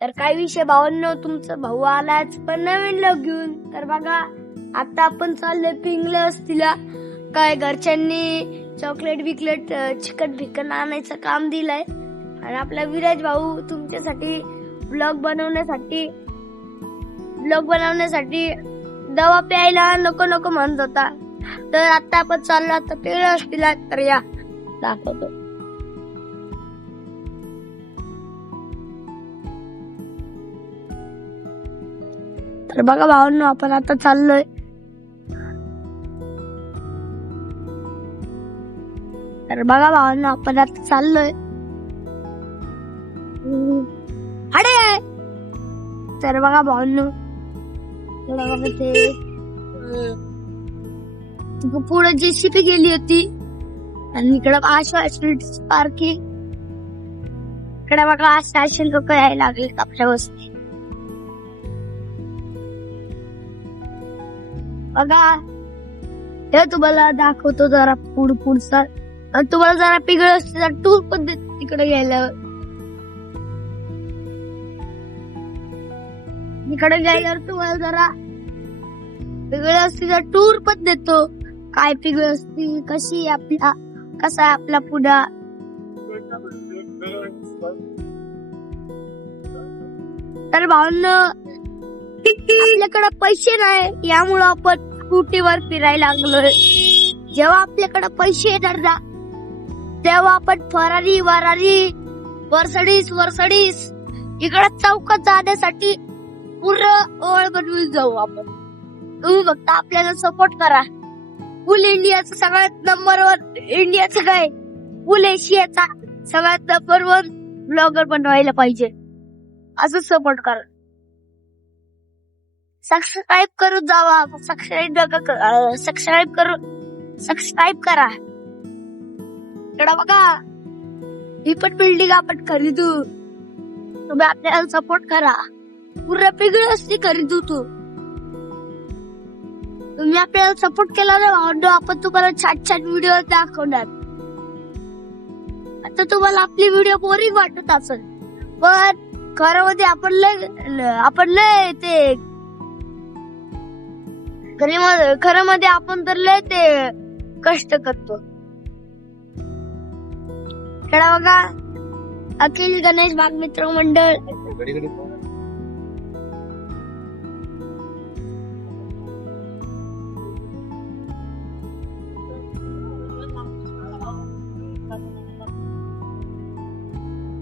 तर काय विषय भावांनो, तुमचा भाऊ आलाच पण नवीन लोक घेऊन. तर बघा आता आपण चाललोय पिंगले असतीला. काय घरच्यांनी चॉकलेट बिकलेट चिकन फिकन आणायचं काम दिलंय आणि आपला विराज भाऊ तुमच्यासाठी ब्लॉग बनवण्यासाठी दवा प्यायला नको नको म्हणत होता. तर आता आपण चाललो आता पिंगले असतीला. तर या दाखवतो. तर बघा भावांनो, आपण आता चाललोय. अरे तर बघा भावांनो, पुढे JCB गेली होती आणि इकडे पार्किंग. इकडे बघा असे लोक यायला लागले आपल्या वस्ती. बघा हे तुम्हाला दाखवतो जरा पुढचा. तुम्हाला जरा पिंगळे असतीला टूर पद्धत तिकडे गेल्यावर तुम्हाला जरा पिंगळे असतीला टूर पण देतो. काय पिंगळे असती, कसा आहे आपला पुढा. तर भावांनो, आपल्याकडे पैसे नाही यामुळं आपण स्कूटीवर फिरायला लागलोय. जेव्हा आपल्याकडे पैसे येणार ना तेव्हा आपण फरारी वर्सडीस इकडे चौकात जाण्यासाठी पूर्ण ओळ बनवून जाऊ आपण. तुम्ही फक्त आपल्याला सपोर्ट करा. फुल इंडियाचा सगळ्यात नंबर 1 इंडियाचा काय फुल एशियाचा सगळ्यात नंबर 1 ब्लॉगर बनवायला पाहिजे. असं सपोर्ट करा. सबस्क्राईब करून जावा. सबस्क्राईब करा. इकडे बघा ही पण बिल्डिंग आपण खरीदू. तुम्ही आपल्याला सपोर्ट करा. पूर्ण पिंगळे असती खरीदू. तुम्ही आपल्याला सपोर्ट केला ना भावंडो, आपण तुम्हाला छान छान व्हिडिओ दाखवणार. आता तुम्हाला आपली व्हिडिओ बोरिंग वाटत असेल पण खरं आपण लय ते खरं मध्ये आपण तर लय ते कष्ट करतो. इकडे बघा अखिल गणेश बागमित्र मंडळ.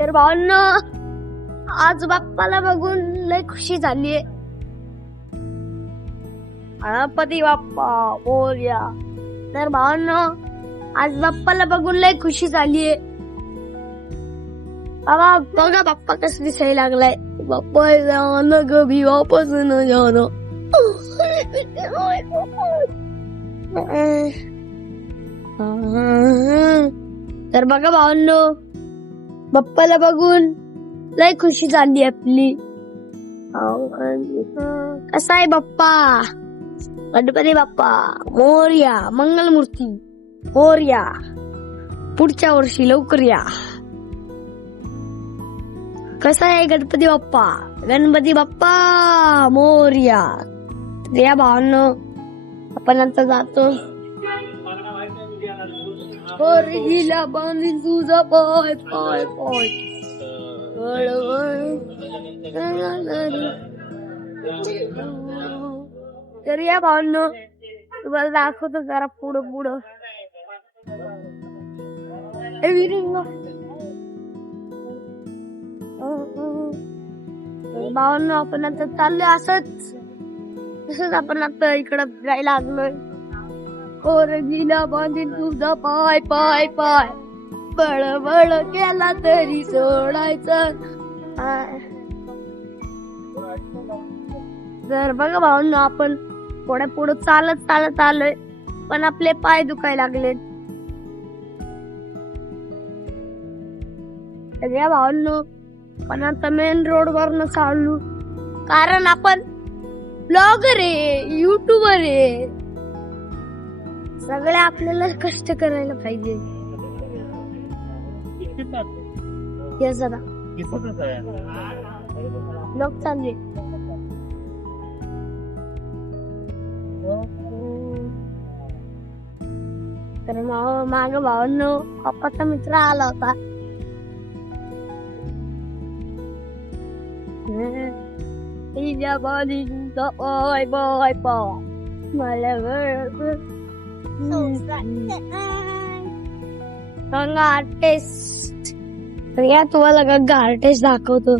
तर भावांनो, आज बाप्पाला बघून लय खुशी झालीये. गणपती बाप्पा मोरया. तर भावांनो, आज बाप्पाला बघून लय खुशी झालीये. बघा बाप्पा कसं दिसायला लागलाय. बाप्पा जाणं कभी वापस न जाणं. तर बघा भावांनो, बाप्पाला बघून लय खुशी झाली आपली. कसा आहे बाप्पा? गणपती बाप्पा मोरया. मंगलमूर्ती मोरया. पुढच्या वर्षी लवकर या. कसा आहे गणपती बाप्पा? गणपती बाप्पा मोरया. या भावांनो, आपण आता जातो. पोरगीला बांधील तुझा पाय पाय पाय. तर या भावांनो, तुम्हाला दाखवतो जरा पुढं. भावांनो, आपण आता चाललोय तसंच आपण आता इकडं फिरायला लागलोय. पोरगीला बांधील तुझा पाय पाय पाय. बळबळ केला तरी सोडायचं. तर बघा भावांनो, आपण पुढे चालत आलोय पण आपले पाय दुखायला लागलेत. सगळ्या भावांनो, पण आता मेन रोड वरनं चालू, कारण आपण ब्लॉगर आहे, युट्यूबर आहे. सगळे आपल्याला कष्ट करायला पाहिजे. लोक चालले. तर माग भावांनो पप्पाचा मित्र आला होता. बोय बोय मला गंगा आर्टिस्ट. तर या तुम्हाला गंगा आर्टिस्ट दाखवतो.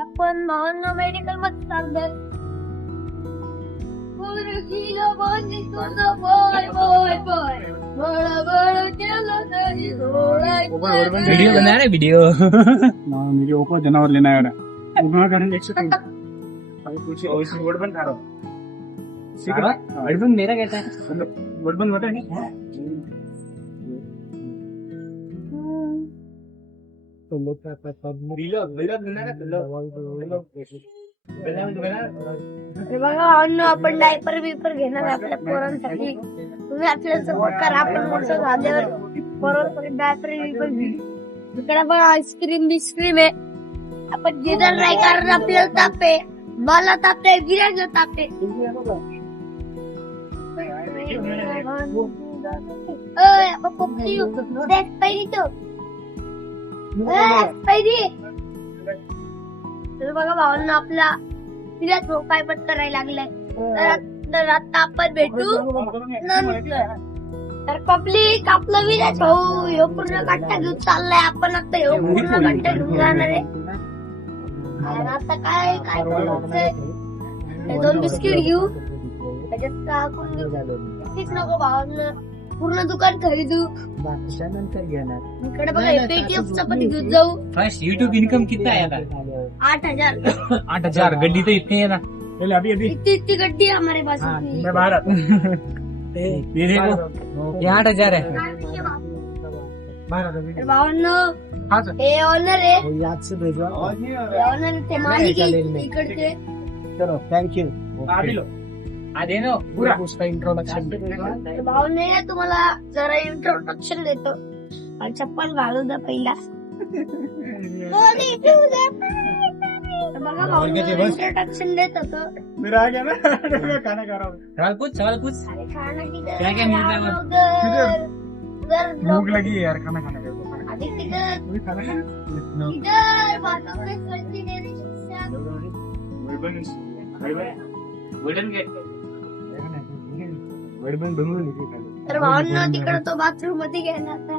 आपण भावांना मेडिकल मध्ये चाललोय. वीडियो बना रहे वीडियो को जनावर लेना है वर्डबन खा रहा हूँ. वर्डबन मेरा कहता है वर्डबन बता है. आपण डायपर बिपर घेणार आपल्या पोरांसाठी. तुम्ही आपल्याला सपोर्ट करा. आपण मोठं झाल्यावर पोरांसाठी डायपर बिपर घेऊ. इकडे बघा आईस्क्रीम बिस्क्रीम आहे. आपण घेणार नाही कारण आपल्याला ताप आहे. मला ताप आहे, गिरायला ताप आहे. आपण पोपटी पहिली तो तर बघा भावांना आपला तिलाच काय पण करायला लागलाय. तर आता आपण भेटू नंतर. तर पब्लिक आपलं विराज भाऊ ह्यो पूर्ण गट्टा घेऊन चाललाय. आपण आता ह्यो पूर्ण गट्टा घेऊन जाणार आहे. आता काय काय करायचंय. 2 बिस्किट घेऊ त्याच्यात टाकून घेऊ. तेच नको भावांना पूर्ण दुकान खरेदू. इकडे बघा पेटीएफ चपाती घेऊन जाऊ. फर्स्ट यूट्यूब इनकम कितना आया था? 8,000. 8,000. गड्डी तो इतनी है ना. अभी इतनी गड्डी है हमारे पास. ये देखो ये 8,000 है. भावांनो हे ऑनर आहे. ऑनर ते मालिक इकडचे. चलो थँक्यू. उसका इंट्रोडक्शन भावने तुम्हाला जरा इंट्रोडक्शन देतो. चप्पल घालू द्या पहिला. बघा भावने इंट्रोडक्शन देत होतो. मेरा आ गया ना. खाना खा रहा हूँ. सवाल कुछ खाना क्या क्या मिल रहा है? भूख लगी है यार. खाना खाना तर भावांना तिकडे तो बाथरूम मध्ये गेला होता.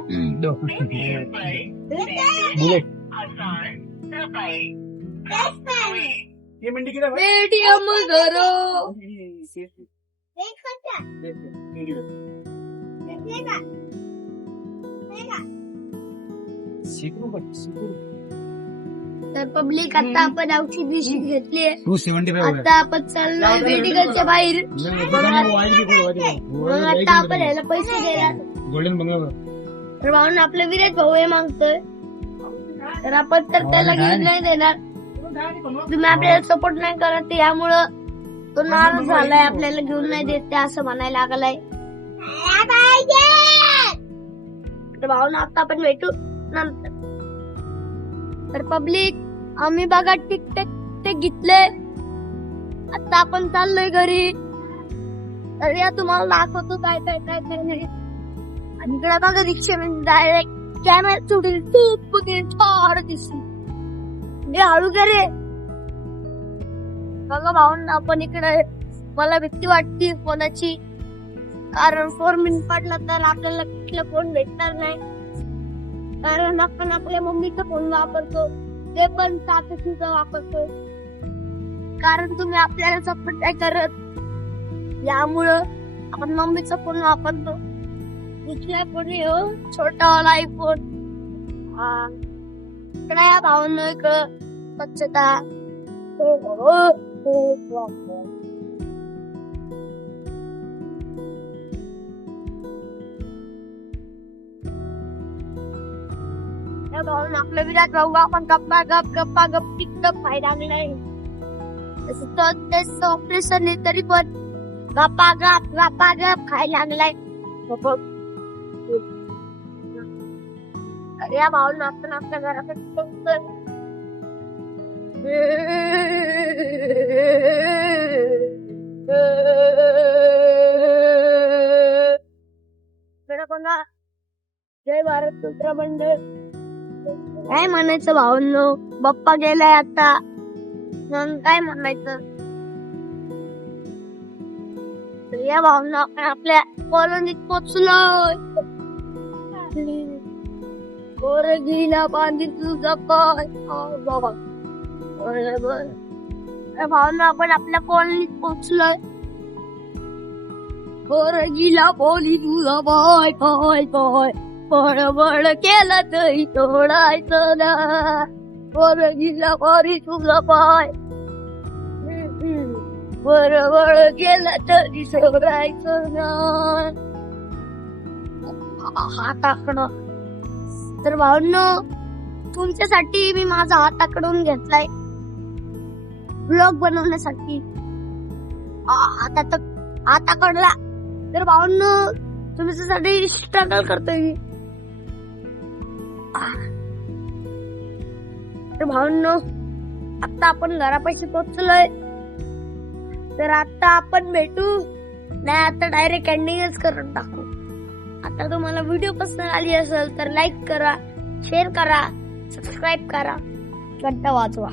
पेटीएम करो. तर पब्लिक आता आपण औषध बिषध घेतली. 275 आता आपण चाललोय मेडिकलच्या बाहेर. मग आता आपण याला पैसे द्यायला. गोल्डन बंगला. तर भाऊन आपलं विराज भाऊ हे मागतोय. तर आपण तर त्याला घेऊन नाही देणार. तुम्ही आपल्याला सपोर्ट नाही करत यामुळं तो नाराज झालाय. आपल्याला घेऊन नाही देत ते असं म्हणायला लागलाय. तर भाऊन आता आपण भेटू नंतर. तर पब्लिक आम्ही बघा टिकटॉक ते घेतले. आता आपण चाललोय घरी. तर या तुम्हाला दाखवतो काय काय काय काय नाही. आणि इकडे बघा रिक्षा म्हणजे डायरेक्ट कॅमेरा चुडील खूप वगैरे फार दिसली. हळू रे बघा भाऊन. आपण इकडे मला भीती वाटते फोनाची. कारण 4 मिनिट पडला तर आपल्याला कुठला फोन भेटणार नाही. कारण आपण आपल्या मम्मीचा फोन वापरतो. ते पण तातडीचा वापरतो. कारण तुम्ही आपल्याला सपोर्ट नाही करत यामुळं आपण मम्मीचा फोन वापरतो. कुठला फोन हो छोटा वाला आयफोन. इकडे या भावांना इकडं स्वच्छता. भाऊन आपलं विराट भाऊ आपण गप्पा गप टिकटॉक फायदा लागलाय. ऑपरेशन आहे तरी पण गप्पा गप खायला लागलाय. अरे या भाऊन आपण आपल्या घराकडे बघतोय. जय भारत सूत्र मंडळ. काय म्हणायचं भाऊंनो, बाप्पा गेलाय आता, मग काय म्हणायचं. या भाऊंना आपण आपल्या कॉलनीत पोचलोय. पोरगीला बांधी तुझा पाय. भाऊंना आपण आपल्या कॉलनीत पोचलोय. पोरगीला बोली तुझा बाय पाय पाय, बळबळ केलं तरी सोडायचं ना. पोरगीला बोली तुझा पाय, बळबळ केलं तरी सोडायचं ना. हात आकडं. तर भाऊंनो, तुमच्यासाठी मी माझा हात आकडून घेतलाय ब्लॉग बनवण्यासाठी. हात आकडला. तर भाऊंनो, तुमच्यासाठी स्ट्रगल करतोय. तर भाऊंनो, आता आपण घरापाशी पोहोचलोय. तर आता आपण भेटू, नाही आता डायरेक्ट एंडिंगच करून टाकू. आता तुम्हाला व्हिडिओ पसंत आली असेल तर लाईक करा, शेअर करा, सबस्क्राईब करा, घंटा वाजवा.